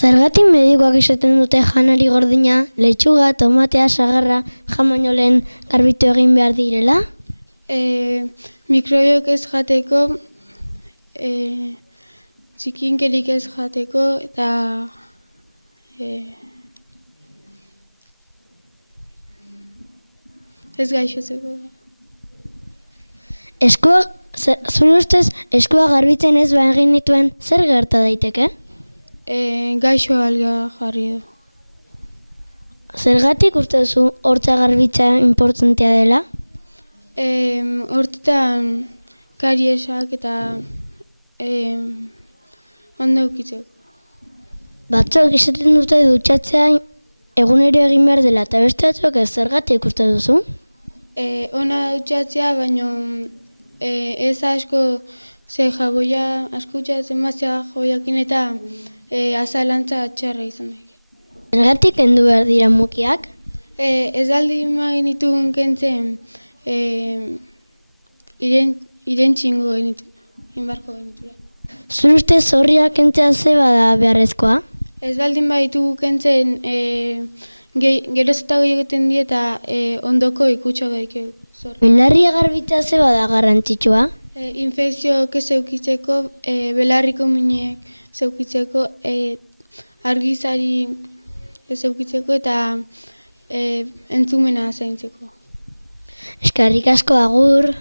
Zergatik medikuak esaten dute janari gordina, letxuga, tomatea, sagarra, jan baino lehen garbitu egin behar direla? Mikrobiok ez jateko, txikinkerik ez jateko, eta ez gaixotzeko. Zure ustez, eskua garbitzen ez ba egin dituen, zer gerta daiteke? Gaixo alga jarri du. Zergatik uste duzu hortza garbitza importantea dela? Hortetan kariesak eta ondo ukitzeko. Batzuek esaten dute dutxatzea egunero egin behar dela, eta beste batzuek ez zergatik uste duzu? Ona dutxatzea, baina ez asko ze jaboia, asko utxatzen mazia jaboiakin eta azalantza txarra izan daik. Zergatik kendu behar dira mukiak? Ez aldi genituen kentzen irentxingo genitu, inbarko genitula. Zure ustez zorriak kentzea ze bada beharrezkoa? Ez baldin baditugu kentzen geroz eta gehiago egiten die eta ondoko ikutxo gaikeu. Belarria garbitzea ze bada garrantzitsua? Infekzioak ez eukitzeko, belarriko minek ez eukitzeko, argizari ez eukitzeko eta entzumena zaintzeko. Eskerrik asko, agur.